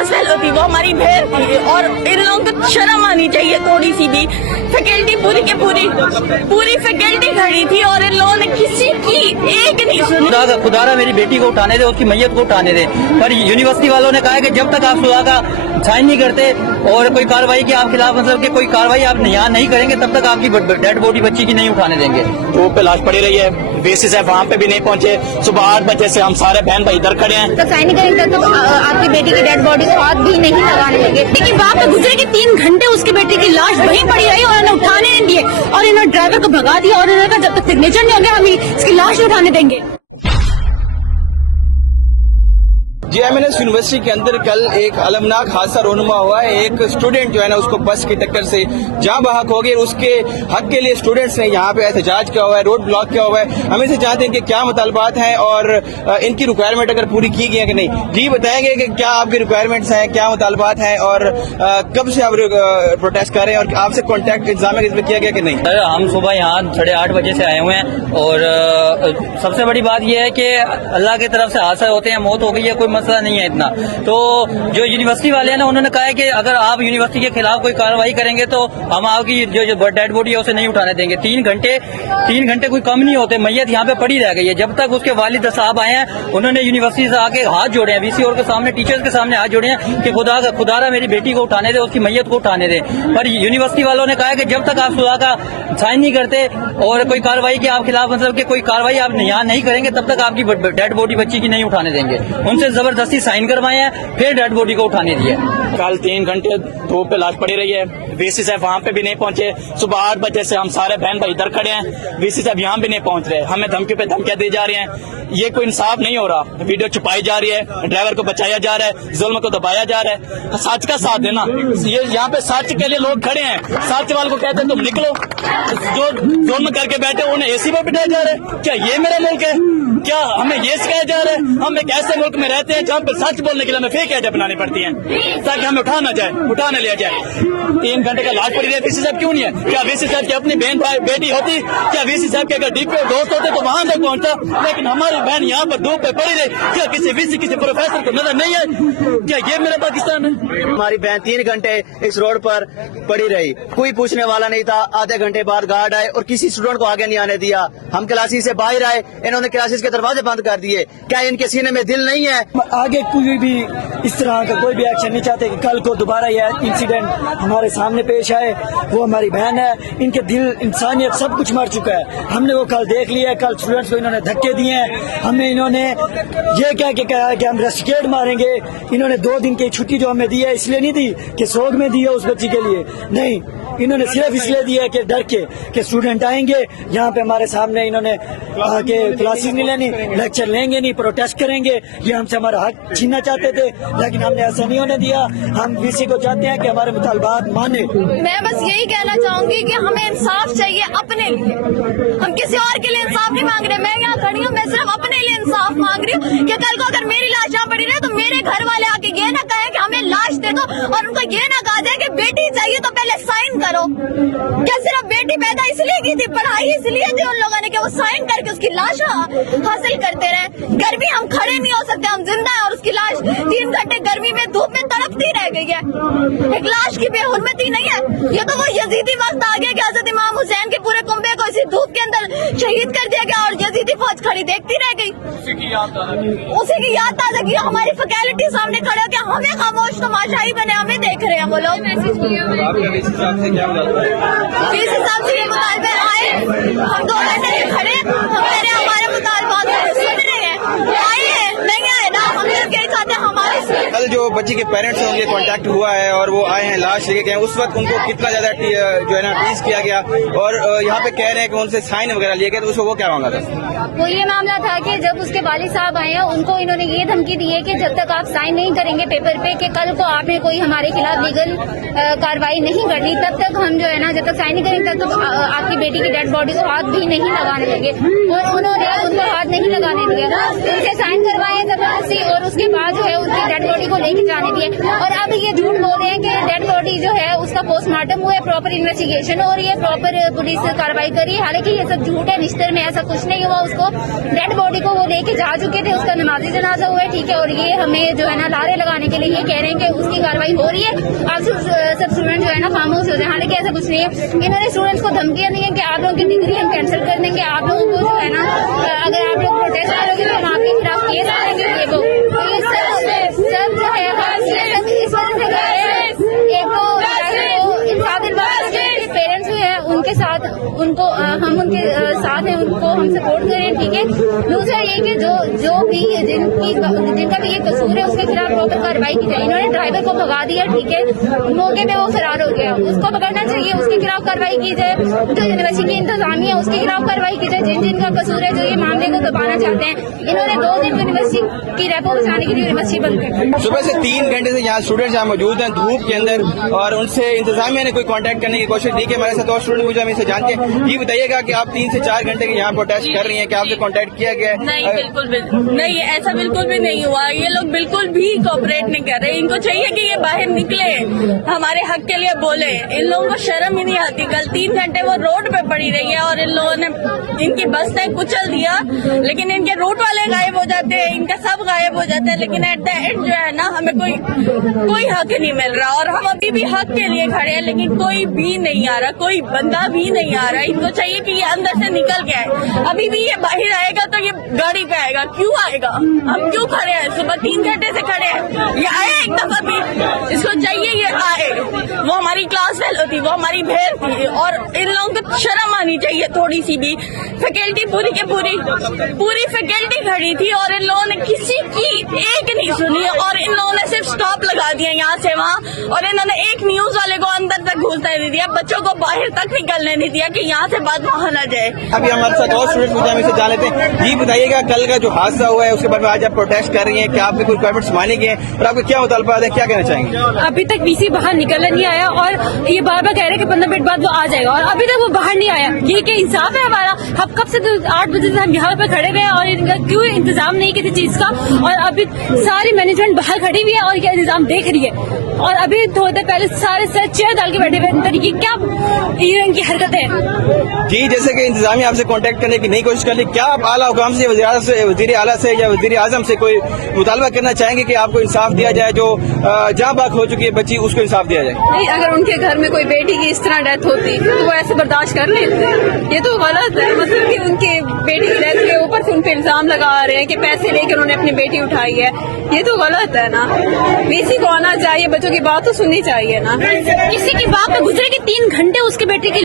मास fellow थी, वो हमारी बहन थी और इन लोगों को शर्म आनी चाहिए थोड़ी सी भी। फैकल्टी पूरी की पूरी फैकल्टी खड़ी थी और इन लोगों ने किसी की एक नहीं सुनी। खुदारा मेरी बेटी को उठाने दे, उसकी मैयत को उठाने दे, पर यूनिवर्सिटी वालों ने कहा है कि जब तक आप सुलह का साइन नहीं करते और कोई कार्रवाई के आप खिलाफ मतलब कि कोई कार्रवाई आप यहाँ नहीं करेंगे तब तक आपकी डेड बॉडी बच्ची की नहीं उठाने देंगे। रोड पे लाश पड़ी रही है, बेसिस है वहाँ पे भी नहीं पहुंचे। सुबह 8 बजे से हम सारे बहन भाई इधर खड़े हैं। तो साइन नहीं करेंगे तो आपकी बेटी की डेड बॉडी को हाथ भी नहीं लगाने देंगे। लेकिन वहाँ पे गुजरे के 3 घंटे उसकी बेटी की लाश वहीं पड़ी रही और इन्हें उठाने नहीं दिए और इन्होंने ड्राइवर को भगा दिया और इन्होंने कहा जब तक सिग्नेचर नहीं होगा हम इसकी लाश नहीं उठाने देंगे। JMNS यूनिवर्सिटी के अंदर कल एक अलमनाक हादसा रोनुमा हुआ है। एक स्टूडेंट जो है ना उसको बस की टक्कर से जान बहक हो गई। उसके हक के लिए स्टूडेंट्स ने यहाँ पे एहतजाज किया हुआ है, रोड ब्लॉक किया हुआ है। हमें से जानते हैं कि क्या मुतालबात हैं और इनकी रिक्वायरमेंट अगर पूरी की गई है कि नहीं। जी बताएंगे कि क्या आपकी रिक्वायरमेंट्स हैं, क्या मुतालबात हैं और कब से आप प्रोटेस्ट कर रहे हैं और आपसे कॉन्टैक्ट इंतजाम किया गया कि नहीं। हम सुबह यहाँ 8:30 बजे से आए हुए हैं और सबसे बड़ी बात यह है कि अल्लाह की तरफ से हादसा होते हैं, मौत हो गई है, कोई मसला नहीं है इतना। तो जो यूनिवर्सिटी वाले हैं ना उन्होंने कहा है कि अगर आप यूनिवर्सिटी के खिलाफ कोई कार्रवाई करेंगे तो हम आपकी जो डेड बॉडी है उसे नहीं उठाने देंगे। 3 घंटे कोई कम नहीं होते, मैयत यहाँ पे पड़ी रह गई है। जब तक उसके वालिद साहब आए हैं उन्होंने यूनिवर्सिटी से आके हाथ जोड़े हैं, VC और के सामने, टीचर्स के सामने हाथ जोड़े हैं कि खुदारा मेरी बेटी को उठाने दे, उसकी मैयत को उठाने दे। पर यूनिवर्सिटी वालों ने कहा है कि जब तक आप सुलह का साइन नहीं करते और कोई कार्रवाई के आप खिलाफ मतलब कि कोई कार्रवाई आप यहाँ नहीं करेंगे तब तक आपकी डेड बॉडी बच्ची की नहीं उठाने देंगे। उनसे जबरदस्ती साइन करवाए हैं फिर डेड बॉडी को उठाने दिया। कल 3 घंटे धूप पे लाश पड़ी रही है, VC साहब वहाँ पे भी नहीं पहुंचे। सुबह 8 बजे से हम सारे बहन भाई इधर खड़े हैं, VC साहब यहाँ भी नहीं पहुंच रहे। हमें धमकी पे धमकियां दी जा रही हैं। ये कोई इंसाफ नहीं हो रहा। वीडियो छुपाई जा रही है, ड्राइवर को बचाया जा रहा है, जुल्म को दबाया जा रहा है। सच का साथ देना, ये यहाँ पे सच के लिए लोग खड़े हैं। सच वाले को कहते हैं तुम निकलो, जो जुल्म करके बैठे उन्हें AC पर बिठाया जा रहा है। क्या ये मेरा मुल्क है? क्या हमें ये सिखाया जा रहा है? हम एक ऐसे मुल्क में रहते हैं जहाँ पे सच बोलने के लिए हमें फेक एजेंट बनानी पड़ती है ताकि हमें उठाना लिया जाए। 3 घंटे का लाश पड़ी रही है, VC साहब क्यों नहीं है? क्या VC साहब की अपनी बहन भाई बेटी होती? क्या VC साहब के अगर DPO दोस्त होते तो वहां तक पहुंचता? लेकिन हमारी बहन यहाँ पर धूप पे पड़ी रही। क्या किसी VC किसी प्रोफेसर को नजर नहीं है? क्या ये मेरा पाकिस्तान है? हमारी बहन 3 घंटे इस रोड पर पड़ी रही, कोई पूछने वाला नहीं था। आधे घंटे बाद गार्ड आए और किसी स्टूडेंट को आगे नहीं आने दिया। हम क्लासेस से बाहर आए, इन्होंने क्लासेस के दरवाजे बंद कर दिए। क्या इनके सीने में दिल नहीं है? आगे कोई भी इस तरह का कोई भी एक्शन नहीं चाहते कि कल को दोबारा यह इंसिडेंट हमारे सामने पेश आए। वो हमारी बहन है, इनके दिल, इंसानियत सब कुछ मर चुका है। हमने वो कल देख लिया है। कल स्टूडेंट्स को इन्होंने धक्के दिए हैं। हमें इन्होंने ये कह के कहा कि हम रेस्टिकेट मारेंगे। इन्होंने 2 दिन की छुट्टी जो हमें दी है इसलिए नहीं दी कि सोग में दी है उस बच्ची के लिए, नहीं, इन्होंने सिर्फ इसलिए दिया है कि डर के कि स्टूडेंट आएंगे यहाँ पे हमारे सामने, इन्होंने आके क्लासेस नहीं लेनी, लेक्चर लेंगे नहीं, प्रोटेस्ट करेंगे। ये हमसे हमारा हक छीनना चाहते थे लेकिन हमने ऐसा नहीं होने दिया। हम VC को चाहते हैं कि हमारे मुतालबात माने। मैं बस यही कहना चाहूंगी कि हमें इंसाफ चाहिए अपने लिए। हम किसी और के लिए इंसाफ नहीं मांग रहे। मैं यहाँ खड़ी हूँ, मैं सिर्फ अपने लिए इंसाफ मांग रही हूँ कि कल को अगर मेरी लाश यहाँ पड़ी रहे तो मेरे घर वाले आके ये ना कहें कि हमें लाश दे दो और उनको ये ना कहा जाए कि बेटी चाहिए तो पहले साइन करो। क्या सिर्फ बेटी पैदा इसलिए की थी, पढ़ाई इसलिए थी उन लोगों ने कि वो साइन करके उसकी लाश हासिल करते रहे? गर्मी हम खड़े नहीं हो सकते, हम जिंदा है और उसकी लाश 3 घंटे गर्मी में धूप में तड़पती रह गई है। एक लाश की बेहुरमती नहीं है ये तो। वो यजीदी वक्त आ गया कि हज़रत इमाम हुसैन के पूरे कुंबे को इसी धूप के अंदर शहीद कर दिया गया और यजीदी फौज खड़ी देखती रह गई। उसी की याद ताज़ा की। हमारी फैकल्टी सामने खड़े होकर हमें खामोश तमाशाई बने, हमें देख रहे हैं वो लोग। VC साहब से ये मुतालबे आए, हम 2 घंटे खड़े, हमारे मुतालबात सुन रहे हैं, आए नहीं आए ना, हम सिर्फ यही चाहते हैं हमारे। कल जो बच्ची के पेरेंट्स से उनके कांटेक्ट हुआ है और वो आए हैं, लाश लेके गए, उस वक्त उनको कितना ज्यादा जो है ना टीज किया गया और यहाँ पे कह रहे हैं कि उनसे साइन वगैरह लिए गए, तो उसको वो क्या मांगा था? वो ये मामला था कि जब उसके वालिद साहब आए हैं उनको इन्होंने ये धमकी दी है कि जब तक आप साइन नहीं करेंगे पेपर पे कि कल को आपने कोई हमारे खिलाफ लीगल कार्रवाई नहीं करनी, तब तक हम जो है ना, जब तक साइन नहीं करेंगे तब तक आपकी बेटी की डेड बॉडी को हाथ भी नहीं लगाने देंगे। और उन्होंने उनको हाथ नहीं लगाने दिया, उनसे साइन करवाए जबरदस्ती और उसके बाद जो है उनकी डेड बॉडी को लेके जाने दिए। और अब ये झूठ बोल रहे हैं कि डेड बॉडी जो है उसका पोस्टमार्टम हुआ है, प्रॉपर इन्वेस्टिगेशन हो रही है, प्रॉपर पुलिस कार्रवाई करी है। हालांकि ये सब झूठ है, निश्तर में ऐसा कुछ नहीं हुआ। उसको डेड बॉडी को वो लेके जा चुके थे, उसका नमाजी जनाजा हुआ है, ठीक है। और ये हमें जो है ना लारे लगाने के लिए ये कह रहे हैं कि उसकी कार्रवाई हो रही है, आप सब स्टूडेंट जो है ना खामोश हो जाए। हालांकि ऐसा कुछ नहीं है। इन्होंने स्टूडेंट्स को धमकियां दी हैं कि आप लोगों की डिग्री हम कैंसिल कर देंगे, आप लोगों को जो है ना अगर आप लोग प्रोटेस्ट करोगे तो हम आपके खिलाफ केस करेंगे। ये वो तो ये सब जो है इस वजह से गए हैं। एक तो इंसाफ दिलवाने के पेरेंट्स जो है उनके साथ उनको हम उनके साथ हैं, उनको हम सपोर्ट करें, ठीक है। दूसरा ये कि जो भी जिनका भी ये कसूर है उसके खिलाफ प्रॉपर कार्रवाई की जाए। इन्होंने ड्राइवर को भगा दिया, ठीक है, मौके पे वो फरार हो गया, उसको पकड़ना चाहिए, उसके खिलाफ कार्रवाई की जाए। जो यूनिवर्सिटी की इंतजामिया है उसके खिलाफ कार्रवाई की जाए, जिनका कसूर है, जो ये मामले को दबाना चाहते हैं। इन्होंने 2 दिन यूनिवर्सिटी की रेपो बचाने के लिए यूनिवर्सिटी बंद कर दी। सुबह से 3 घंटे से यहाँ स्टूडेंट्स यहाँ मौजूद हैं धूप के अंदर, और उनसे इंतजामिया ने कोई कांटेक्ट करने की कोशिश नहीं की। हमारे साथ और स्टूडेंट मुझे हम इसे जानते हैं। ये बताइएगा कि आप 3 से 4 घंटे के यहाँ प्रोटेस्ट कर रही हैं, क्या आपसे कांटेक्ट किया गया है? नहीं, बिल्कुल नहीं, ऐसा बिल्कुल भी नहीं हुआ। ये लोग बिल्कुल भी कोऑपरेट नहीं कर रहे। इनको चाहिए कि ये बाहर निकले, हमारे हक के लिए बोले। इन लोगों को शर्म ही नहीं आती। कल 3 घंटे वो रोड पे पड़ी रही है और इन लोगों ने इनकी बस ने कुचल दिया, लेकिन इनके रूट वाले गायब हो जाते हैं, इनका सब गायब हो जाता है। लेकिन एट द एंड जो है ना हमें कोई हक नहीं मिल रहा, और हम अभी भी हक के लिए खड़े हैं, लेकिन कोई भी नहीं आ रहा, कोई बंदा भी नहीं आ रहा। इनको चाहिए कि ये अंदर से निकल के आए। अभी भी ये बाहर आएगा तो ये गाड़ी पे आएगा, क्यों आएगा? हम क्यों खड़े हैं? सुबह 3 घंटे से खड़े हैं, ये आया एक दफा भी? इसको चाहिए ये आए। वो हमारी क्लास फेलो थी, वो हमारी बहन थी, और इन लोगों को शर्म आनी चाहिए थोड़ी सी भी। फैकल्टी पूरी के पूरी फैकल्टी खड़ी थी और इन लोगों ने किसी की एक नहीं सुनी, और इन लोगों ने सिर्फ स्टॉप लगा दिया यहाँ से वहाँ, और इन्होंने एक न्यूज वाले को अंदर तक घुसने नहीं दिया, बच्चों को बाहर तक निकलने नहीं दिया कि यहाँ से बात वहाँ न जाए। अभी हमारे साथ और स्टूडेंट मुझे हम इसे जान लेते हैं। ये बताइएगा कल का जो हादसा हुआ है उसके बाद में आज आप प्रोटेस्ट कर रही हैं, क्या आपने कोई रिक्वायरमेंट्स माने गए हैं, और आपको क्या मुतालबा है, क्या कहना चाहेंगे? अभी तक वीसी बाहर निकल नहीं आया, और ये बार बार कह रहे हैं कि 15 मिनट बाद वो आ जाएगा, और अभी तक वो बाहर नहीं आया। ये क्या इंसाफ है हमारा? हम कब से 8 बजे से हम यहाँ पे खड़े हुए हैं, और इनका क्यों इंतजाम नहीं किसी चीज का? और अभी सारी मैनेजमेंट बाहर खड़ी हुई है और क्या इंतजाम देख रही है, और अभी थोड़ी देर पहले सारे सर चेयर डाल के बैठे हुए हैं। तरीके क्या ये इनकी हरकतें? जी, जैसे कि इंतजामिया आपसे कांटेक्ट करने की नई कोशिश कर ली, क्या आप आला हुकाम से, वजीर आला से या वजीर आजम से कोई मुतालबा करना चाहेंगे कि आपको इंसाफ दिया जाए, जो जहाँ बाग हो चुकी है बच्ची उसको इंसाफ दिया जाए? नहीं, अगर उनके घर में कोई बेटी की इस तरह डेथ होती तो वो ऐसे बर्दाश्त कर लेते? ये तो गलत है। मतलब कि उनके बेटी की डेथ के ऊपर से उन पे इल्जाम लगा रहे हैं कि पैसे लेकर उन्होंने अपनी बेटी उठाई है। ये तो गलत है ना। वीसी को आना चाहिए, बच्चों की बात तो सुननी चाहिए ना। किसी की बात पे गुजरे कि 3 घंटे उसके बेटे की